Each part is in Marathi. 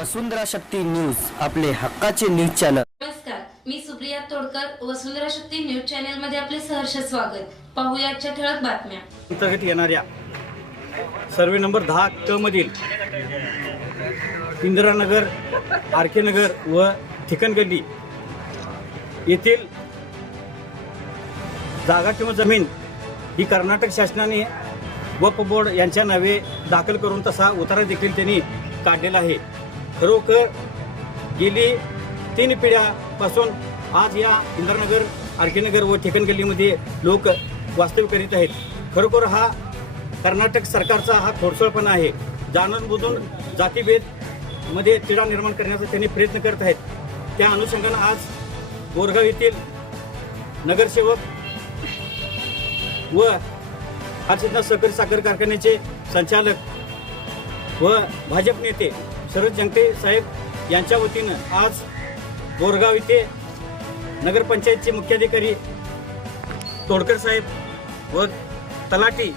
वसुंधरा शक्ती न्यूज आपले हक्काचे न्यूज चॅनल. नमस्कार मी सुप्रिया तोडकर वसुंधरा शक्ती न्यूज चॅनलमध्ये आपले सहर्ष स्वागत. पाहूया आजच्या ठळक बातम्या. अंतर्गत येणाऱ्या सर्वे नंबर दहा क मधील इंदिरानगर आर के नगर व ठिकणगल्ली येथील जागा किंवा जमीन ही कर्नाटक शासनाने वप बोर्ड यांच्या नावे दाखल करून तसा उतारा देखील त्यांनी काढलेला आहे. खरोखर गेली तीन पिढ्यापासून आज या इंद्रनगर आरकेनगर व ठिकणगल्लीमध्ये लोक वास्तव्य करीत आहेत. खरोखर हा कर्नाटक सरकारचा हा खोडसळपणा आहे. जाणून बुजून जातीभेदमध्ये तिढा निर्माण करण्याचा त्यांनी प्रयत्न करत आहेत. त्या अनुषंगानं आज बोरगाव येथील नगरसेवक व हर्षदनाथ सहकारी साखर कारखान्याचे संचालक व भाजप नेते शरद जंगटे साहेब यांच्या वतीनं आज बोरगाव येथे नगरपंचायतचे मुख्याधिकारी तोडकर साहेब व तलाठी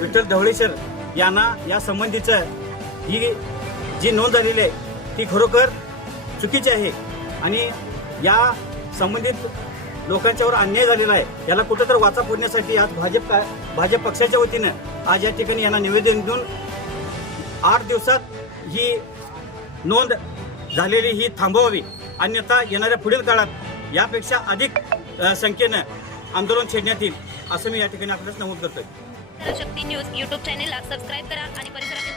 विठ्ठल ढवळेश्वर यांना या संबंधीचं ही जी नोंद झालेली आहे ती खरोखर चुकीची आहे. आणि या संबंधित लोकांच्यावर अन्याय झालेला आहे याला कुठंतरी वाचा फोडण्यासाठी आज भाजप का भाजप पक्षाच्या वतीनं आज या ठिकाणी यांना निवेदन देऊन आठ दिवसात ही नोंद झालेली ही थांबवावी. अन्यथा येणाऱ्या पुढील काळात यापेक्षा अधिक संख्येनं आंदोलन छेडण्यात येईल असं मी या ठिकाणी आपल्याला नमूद करतोय. शक्ती न्यूज यूट्यूब चॅनेलला सबस्क्राईब करा आणि परिसरातील